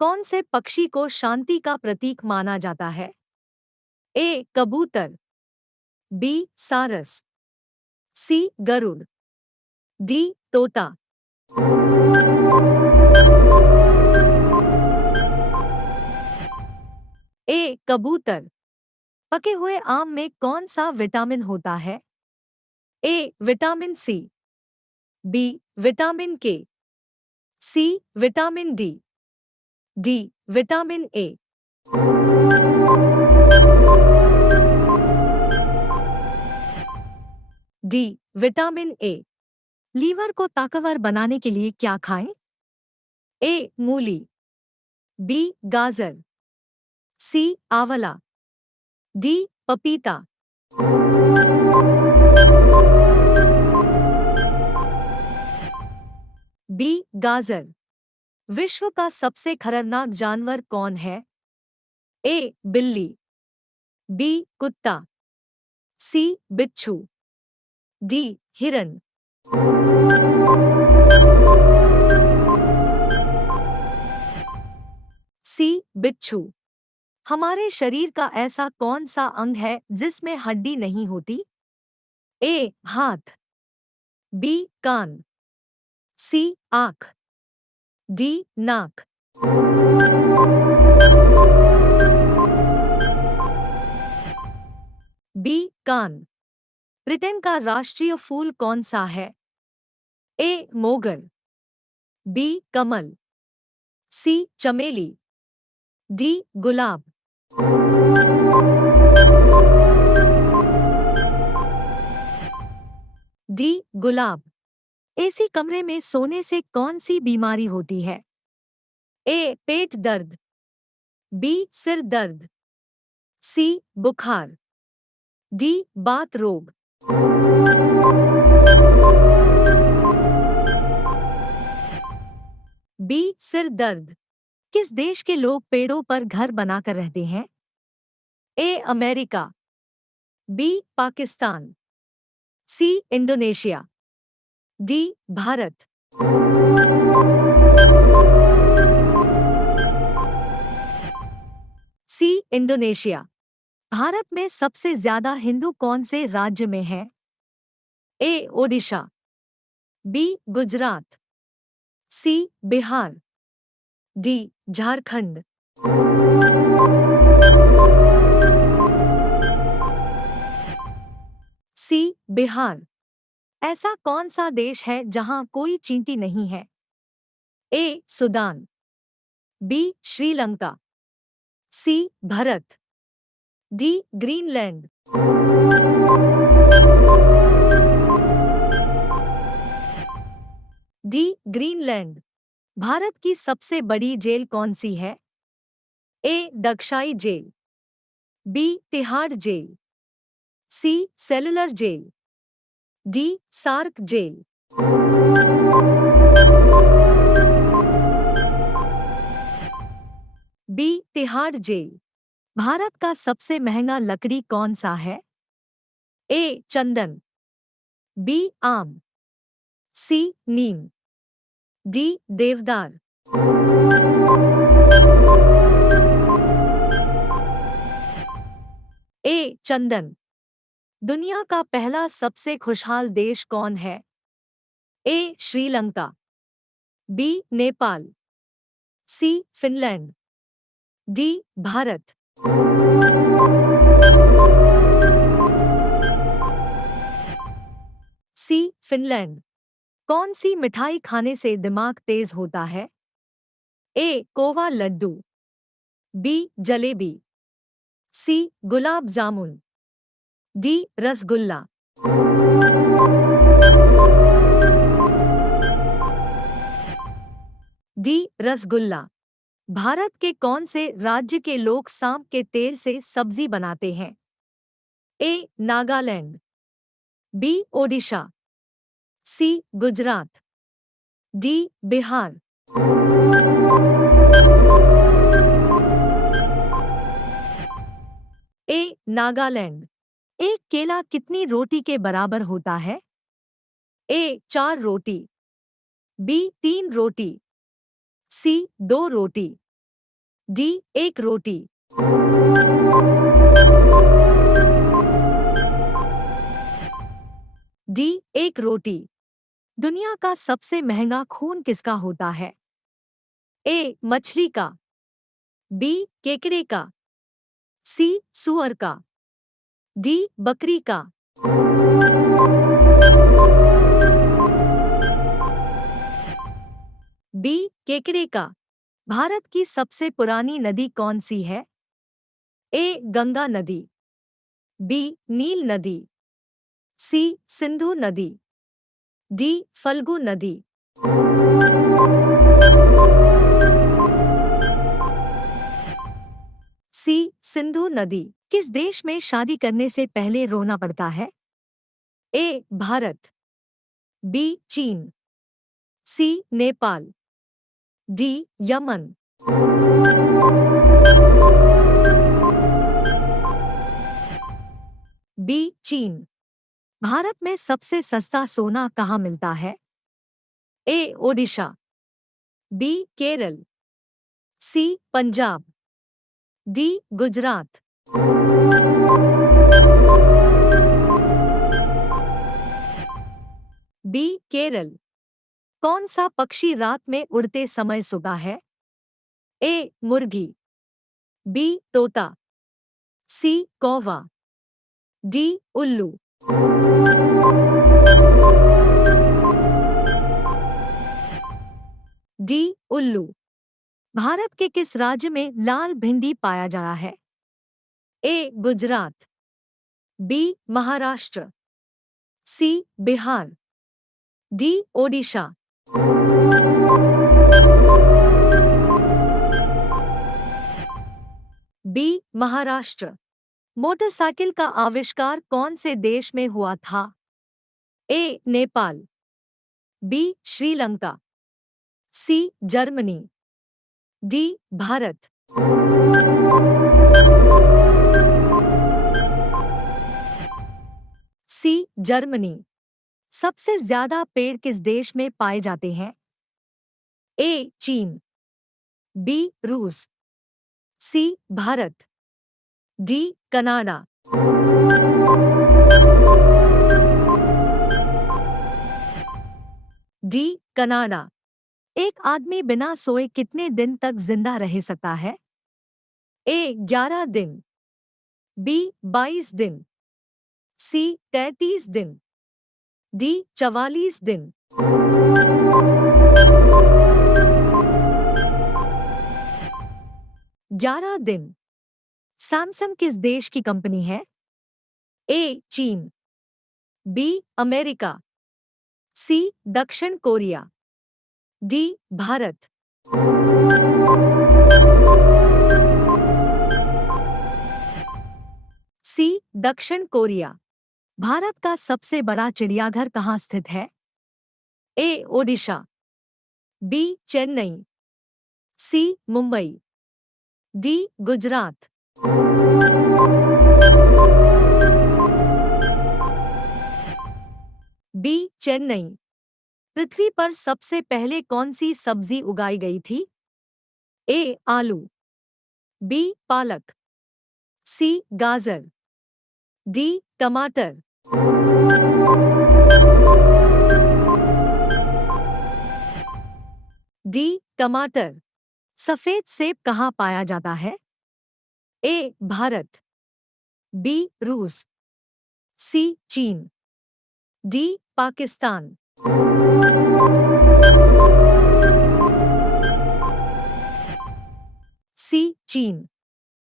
कौन से पक्षी को शांति का प्रतीक माना जाता है? ए कबूतर, बी सारस, सी गरुड़, डी तोता। ए कबूतर। पके हुए आम में कौन सा विटामिन होता है? A vitamin C, B vitamin K, C vitamin D, D vitamin A. D vitamin A. Liver को ताकतवर बनाने के लिए क्या खाएं? ए मूली, बी गाजर, सी आंवला, डी पपीता। बी गाजर। विश्व का सबसे खतरनाक जानवर कौन है? ए बिल्ली, बी कुत्ता, सी बिच्छू, डी हिरन। सी बिच्छू। हमारे शरीर का ऐसा कौन सा अंग है जिसमें हड्डी नहीं होती? ए हाथ, बी कान, सी आँख, डी नाक। बी कान। ब्रिटेन का राष्ट्रीय फूल कौन सा है? ए मोगर, बी कमल, सी चमेली, डी गुलाब। डी गुलाब। एसी कमरे में सोने से कौन सी बीमारी होती है? ए पेट दर्द, बी सिर दर्द, सी बुखार, डी बात रोग। बी सिर दर्द। किस देश के लोग पेड़ों पर घर बनाकर रहते हैं? A America, B Pakistan, C Indonesia, D Bharat. C Indonesia. भारत में सबसे ज्यादा हिंदू कौन से राज्य में हैं? A Odisha, B Gujarat, C Bihar, D Jharkhand. C Bihar. ऐसा कौन सा देश है जहां कोई चींटी नहीं है? A Sudan, B Sri Lanka, C Bharat, D Greenland. D Greenland. Bharat की सबसे बड़ी जेल कौन सी है? ए दक्षाई jail, B Tihar jail, C cellular jail, D सार्क जेल। B Tihar jail. भारत का सबसे महंगा लकड़ी कौन सा है? ए चंदन, बी आम, सी नीम, डी देवदार। ए चंदन। दुनिया का पहला सबसे खुशहाल देश कौन है? ए श्रीलंका, बी नेपाल, सी फिनलैंड, डी भारत। सी फिनलैंड। कौन सी मिठाई खाने से दिमाग तेज होता है? ए कोवा लड्डू, बी जलेबी, सी गुलाब जामुन, डी रसगुल्ला। डी रसगुल्ला। भारत के कौन से राज्य के लोग सांप के तेल से सब्जी बनाते हैं? ए नागालैंड, बी ओडिशा, सी गुजरात, डी बिहार। ए नागालैंड। एक केला कितनी रोटी के बराबर होता है? ए 4 रोटी, बी 3 रोटी, सी 2 रोटी, डी एक रोटी। डी एक रोटी। दुनिया का सबसे महंगा खून किसका होता है? ए मछली का, बी केकड़े का, सी सूअर का, डी बकरी का। बी केकड़े का। भारत की सबसे पुरानी नदी कौन सी है? ए गंगा नदी, बी नील नदी, सी सिंधु नदी, डी फल्गु नदी। सी सिंधु नदी। किस देश में शादी करने से पहले रोना पड़ता है? ए भारत, बी चीन, सी नेपाल, डी यमन। बी चीन। भारत में सबसे सस्ता सोना कहाँ मिलता है? ए ओडिशा, बी केरल, सी पंजाब, डी गुजरात। बी केरल। कौन सा पक्षी रात में उड़ते समय सोता है? ए मुर्गी, बी तोता, सी कौवा, डी उल्लू। डी उल्लू। भारत के किस राज्य में लाल भिंडी पाया जाता है? A Gujarat, B Maharashtra, C Bihar, D Odisha. B Maharashtra. Motorcycle का आविष्कार कौन से देश में हुआ था? A Nepal, B Sri Lanka, C Germany, D Bharat. C Germany. सबसे ज्यादा पेड़ किस देश में पाए जाते हैं? ए चीन, बी रूस, C Bharat, D Canada. D Canada. एक आदमी बिना सोए कितने दिन तक जिंदा रह सकता है? ए 11 दिन, बी 22 दिन, सी 33 दिन, डी 44 दिन। 11 दिन। सैमसंग किस देश की कंपनी है? ए चीन, बी अमेरिका, सी दक्षिण कोरिया, डी भारत। सी दक्षिण कोरिया। भारत का सबसे बड़ा चिड़ियाघर कहाँ स्थित है? ए ओडिशा, बी चेन्नई, सी मुंबई, डी गुजरात। बी चेन्नई। पृथ्वी पर सबसे पहले कौन सी सब्जी उगाई गई थी? ए आलू, बी पालक, सी गाजर, डी टमाटर। डी टमाटर। सफेद सेब कहाँ पाया जाता है? ए भारत, बी रूस, सी चीन, डी पाकिस्तान। सी चीन।